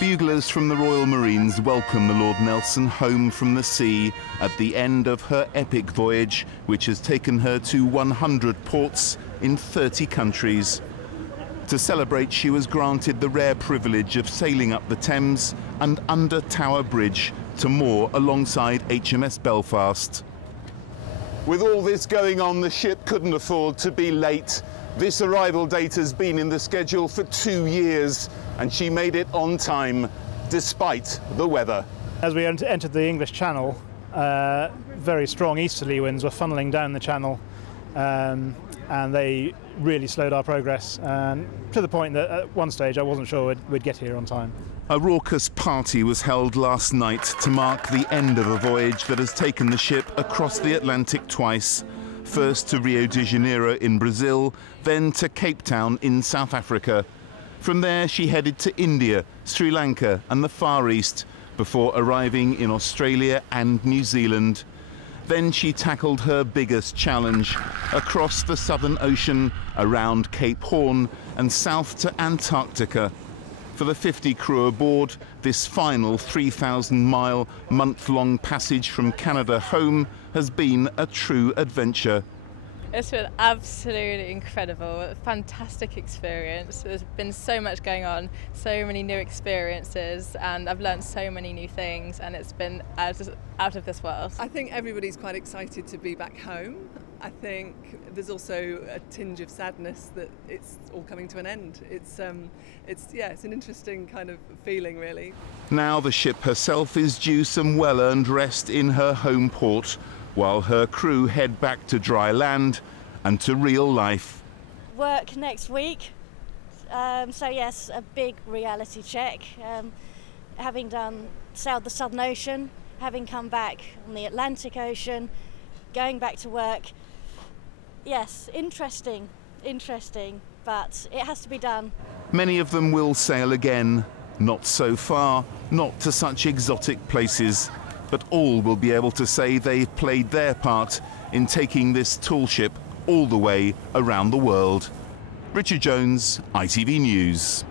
Buglers from the Royal Marines welcome the Lord Nelson home from the sea at the end of her epic voyage, which has taken her to 100 ports in 30 countries. To celebrate, she was granted the rare privilege of sailing up the Thames and under Tower Bridge to moor alongside HMS Belfast. With all this going on, the ship couldn't afford to be late. This arrival date has been in the schedule for 2 years, and she made it on time, despite the weather. As we entered the English Channel, very strong easterly winds were funneling down the channel, and they really slowed our progress, to the point that at one stage I wasn't sure we'd get here on time. A raucous party was held last night to mark the end of a voyage that has taken the ship across the Atlantic twice. First to Rio de Janeiro in Brazil, then to Cape Town in South Africa. From there she headed to India, Sri Lanka and the Far East before arriving in Australia and New Zealand. Then she tackled her biggest challenge, across the Southern Ocean, around Cape Horn and south to Antarctica. For the 50 crew aboard, this final 3,000-mile, month-long passage from Canada home has been a true adventure. It's been absolutely incredible, a fantastic experience. There's been so much going on, so many new experiences, and I've learned so many new things, and it's been out of this world. I think everybody's quite excited to be back home. I think there's also a tinge of sadness that it's all coming to an end. It's an interesting kind of feeling, really. Now the ship herself is due some well-earned rest in her home port, while her crew head back to dry land and to real life. Work next week, so yes, a big reality check. Having sailed the Southern Ocean, having come back on the Atlantic Ocean, going back to work. Yes, interesting, but it has to be done. Many of them will sail again, not so far, not to such exotic places, but all will be able to say they've played their part in taking this tall ship all the way around the world. Richard Jones, ITV News.